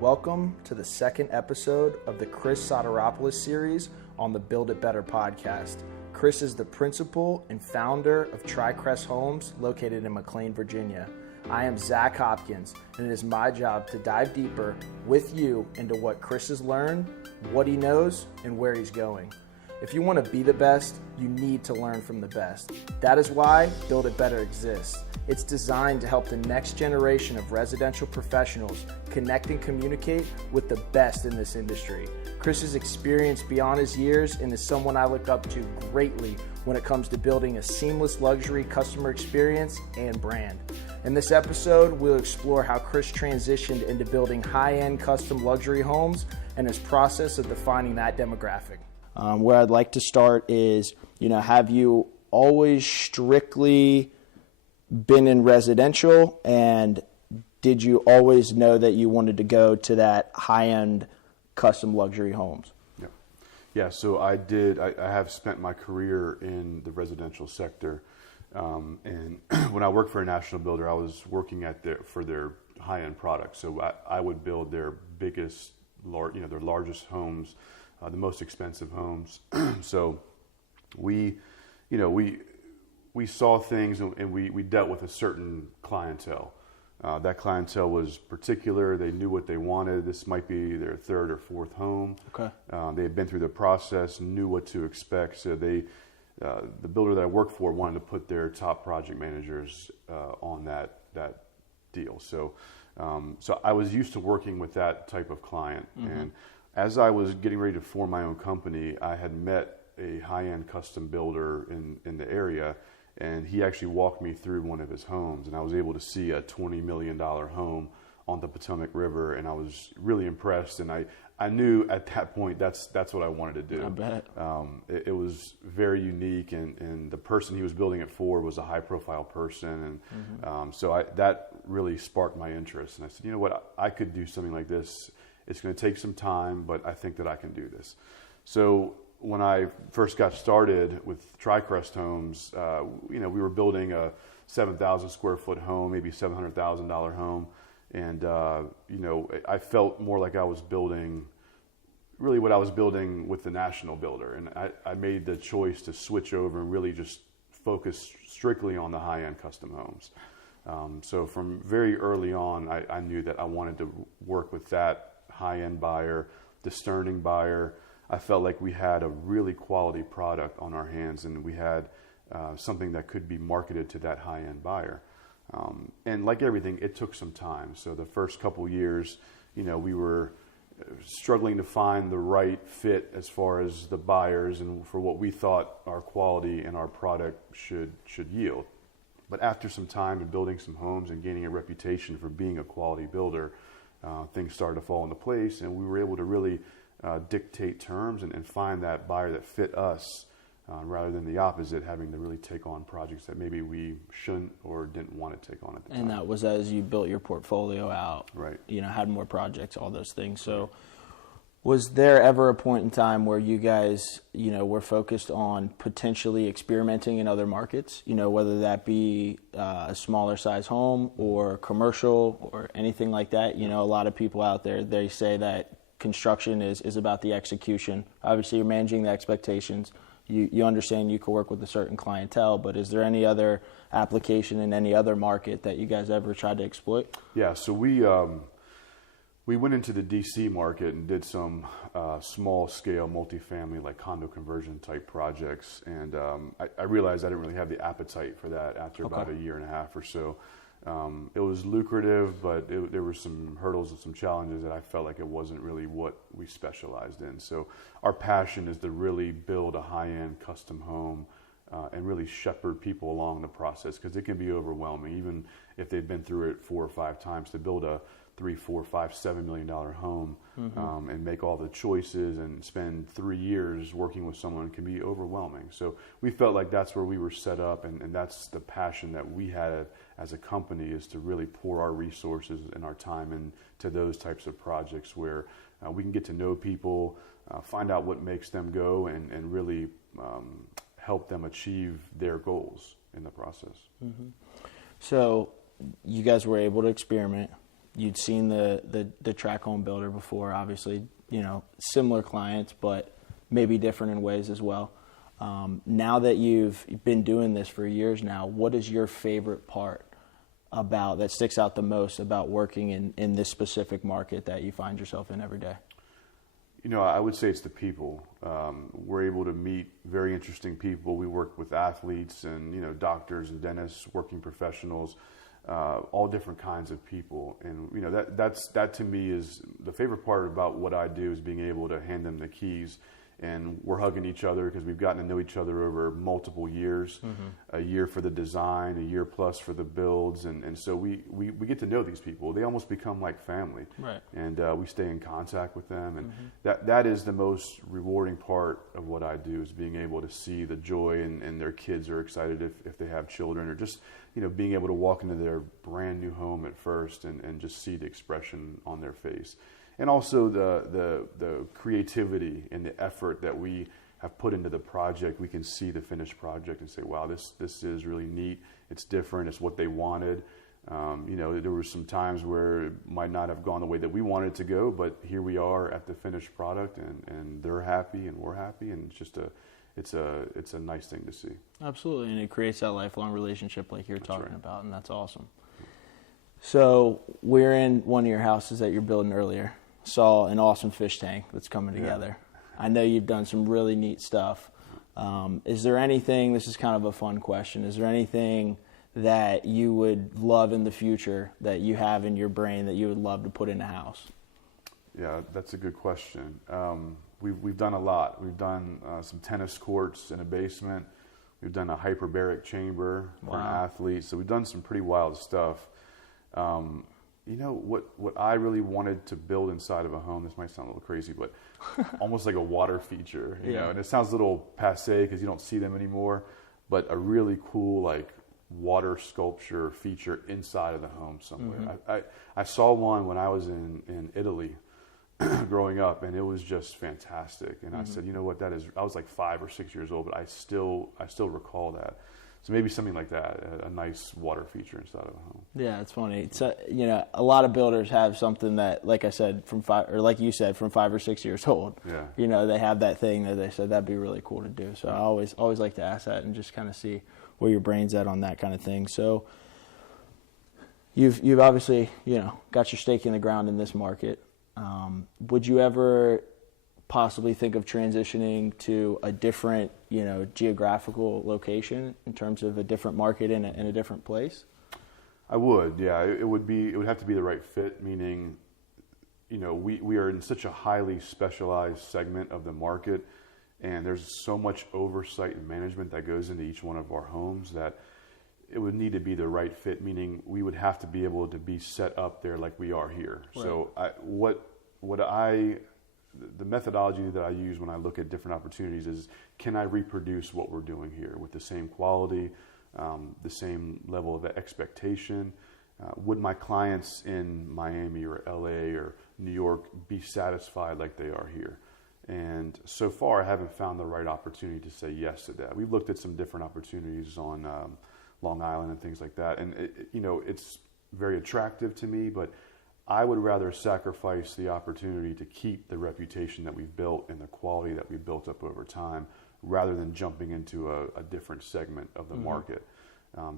Welcome to the second episode of the Chris Soteropolous series on the Build It Better podcast. Chris is the principal and founder of Tricrest Homes located in McLean, Virginia. I am Zach Hopkins, and it is my job to dive deeper with you into what Chris has learned, what he knows, and where he's going. If you want to be the best, you need to learn from the best. That is why Build It Better exists. It's designed to help the next generation of residential professionals connect and communicate with the best in this industry. Chris is experienced beyond his years and is someone I look up to greatly when it comes to building a seamless luxury customer experience and brand. In this episode, we'll explore how Chris transitioned into building high-end custom luxury homes and his process of defining that demographic. Where I'd like to start is, have you always strictly been in residential, and did you always know that you wanted to go to that high-end custom luxury homes? Yeah. So I did. I have spent my career in the residential sector, and when I worked for a national builder, I was working for their high-end products. So I would build their biggest, their largest homes, the most expensive homes. So we saw things, and we dealt with a certain clientele. That clientele was particular. They knew what they wanted. This might be their third or fourth home. Okay. They had been through the process, knew what to expect. So the builder that I worked for wanted to put their top project managers on that deal. So I was used to working with that type of client. Mm-hmm. And as I was getting ready to form my own company, I had met a high-end custom builder in the area, and he actually walked me through one of his homes, and I was able to see a $20 million home on the Potomac River, and I was really impressed, and I knew at that point that's what I wanted to do. I bet. It was very unique, and the person he was building it for was a high-profile person, and so that really sparked my interest, and I said, you know what, I could do something like this. It's going to take some time, but I think that I can do this. So when I first got started with Tricrest Homes, we were building a 7,000 square foot home, maybe $700,000 home. And, I felt more like I was building really what I was building with the national builder. And I made the choice to switch over and really just focus strictly on the high-end custom homes. So from very early on, I knew that I wanted to work with that high-end buyer, discerning buyer. I felt like we had a really quality product on our hands, and we had something that could be marketed to that high-end buyer. And like everything, it took some time. So the first couple years, we were struggling to find the right fit as far as the buyers and for what we thought our quality and our product should yield. But after some time and building some homes and gaining a reputation for being a quality builder, things started to fall into place, and we were able to really dictate terms and find that buyer that fit us, rather than the opposite, having to really take on projects that maybe we shouldn't or didn't want to take on at the time. And that was as you built your portfolio out, right? Had more projects, all those things. So was there ever a point in time where you guys, were focused on potentially experimenting in other markets, whether that be a smaller size home or commercial or anything like that? A lot of people out there, they say that construction is about the execution. Obviously, you're managing the expectations. You understand you can work with a certain clientele, but is there any other application in any other market that you guys ever tried to exploit? Yeah, so we went into the DC market and did some small scale multifamily, like condo conversion type projects. And I realized I didn't really have the appetite for that after about a year and a half or so. It was lucrative, but there were some hurdles and some challenges that I felt like it wasn't really what we specialized in. So our passion is to really build a high-end custom home and really shepherd people along the process, because it can be overwhelming, even if they've been through it 4 or 5 times. To build a $3, $4, $5, $7 million home and make all the choices and spend 3 years working with someone can be overwhelming. So we felt like that's where we were set up, and that's the passion that we had as a company, is to really pour our resources and our time into those types of projects where we can get to know people, find out what makes them go, and really help them achieve their goals in the process. So you guys were able to experiment. you'd seen the track home builder before, obviously, similar clients, but maybe different in ways as well. Now that you've been doing this for years now, what is your favorite part that sticks out the most about working in this specific market that you find yourself in every day? I would say it's the people. We're able to meet very interesting people. We work with athletes and, doctors and dentists, working professionals, all different kinds of people. And, that to me is the favorite part about what I do, is being able to hand them the keys. And we're hugging each other because we've gotten to know each other over multiple years, a year for the design, a year plus for the builds. And so we get to know these people. They almost become like family. Right. And we stay in contact with them. And that is the most rewarding part of what I do, is being able to see the joy and their kids are excited if they have children, or just, being able to walk into their brand new home at first and just see the expression on their face. And also the creativity and the effort that we have put into the project. We can see the finished project and say, wow, this is really neat. It's different. It's what they wanted. There were some times where it might not have gone the way that we wanted it to go, but here we are at the finished product, and they're happy and we're happy, and it's just it's a nice thing to see. Absolutely, and it creates that lifelong relationship like you're talking about, and that's awesome. So we're in one of your houses that you're building earlier. Saw an awesome fish tank that's coming together. I know you've done some really neat stuff. Is there anything, this is kind of a fun question, is there anything that you would love in the future that you have in your brain that you would love to put in a house? Yeah, that's a good question. We've done a lot. We've done some tennis courts in a basement. We've done a hyperbaric chamber for an athlete. So we've done some pretty wild stuff. What I really wanted to build inside of a home, this might sound a little crazy, but almost like a water feature, and it sounds a little passé because you don't see them anymore, but a really cool, like, water sculpture feature inside of the home somewhere. I saw one when I was in Italy growing up, and it was just fantastic. And I said, that is, I was like 5 or 6 years old, but I still recall that. So maybe something like that, a nice water feature inside of a home. Yeah, it's funny. It's a lot of builders have something that, like I said, from 5 or 6 years old. Yeah. They have that thing that they said that'd be really cool to do. So I always like to ask that and just kind of see where your brain's at on that kind of thing. So you've obviously got your stake in the ground in this market. Would you ever possibly think of transitioning to a different, geographical location in terms of a different market in a different place? I would, yeah. It would have to be the right fit, meaning, we are in such a highly specialized segment of the market, and there's so much oversight and management that goes into each one of our homes that it would need to be the right fit, meaning we would have to be able to be set up there like we are here. Right. So the methodology that I use when I look at different opportunities is, can I reproduce what we're doing here with the same quality, the same level of expectation? Would my clients in Miami or LA or New York be satisfied like they are here? And so far, I haven't found the right opportunity to say yes to that. We've looked at some different opportunities on Long Island and things like that, and it's very attractive to me, but I would rather sacrifice the opportunity to keep the reputation that we've built and the quality that we've built up over time, rather than jumping into a different segment of the market.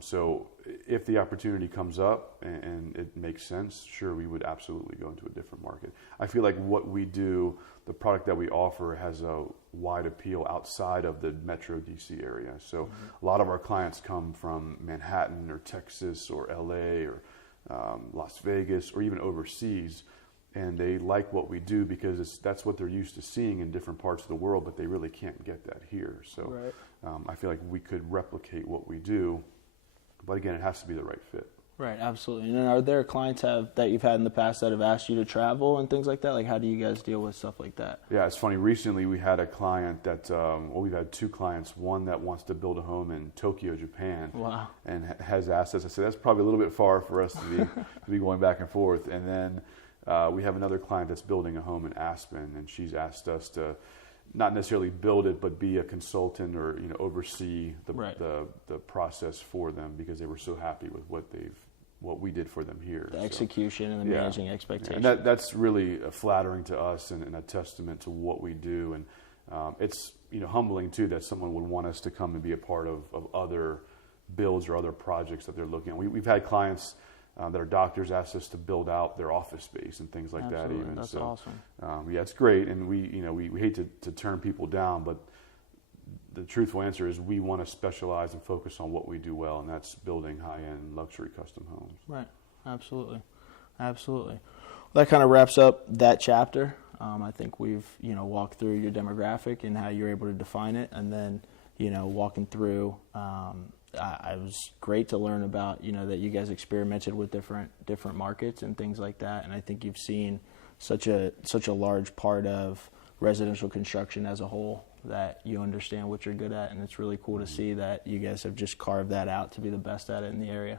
So if the opportunity comes up and it makes sense, sure, we would absolutely go into a different market. I feel like what we do, the product that we offer, has a wide appeal outside of the Metro DC area. So a lot of our clients come from Manhattan or Texas or LA or Las Vegas or even overseas, and they like what we do because that's what they're used to seeing in different parts of the world, but they really can't get that here. So I feel like we could replicate what we do, but again, it has to be the right fit. Right, absolutely. And are there clients that you've had in the past that have asked you to travel and things like that? Like, how do you guys deal with stuff like that? Yeah, it's funny. Recently, we had a client that, we've had 2 clients. One that wants to build a home in Tokyo, Japan. Wow. And has asked us. I said, that's probably a little bit far for us to be going back and forth. And then we have another client that's building a home in Aspen, and she's asked us to not necessarily build it, but be a consultant or oversee the process for them, because they were so happy with what they've what we did for them here. The execution and the managing expectations. And that's really flattering to us and a testament to what we do. And it's humbling too that someone would want us to come and be a part of other builds or other projects that they're looking at. We've had clients that are doctors ask us to build out their office space and things like that. Even that's awesome. It's great, and we hate to turn people down, but the truthful answer is we want to specialize and focus on what we do well, and that's building high-end luxury custom homes. Right. Absolutely. Well, that kind of wraps up that chapter. I think we've walked through your demographic and how you're able to define it, and then walking through. It was great to learn about that you guys experimented with different markets and things like that, and I think you've seen such a large part of residential construction as a whole that you understand what you're good at, and it's really cool to see that you guys have just carved that out to be the best at it in the area.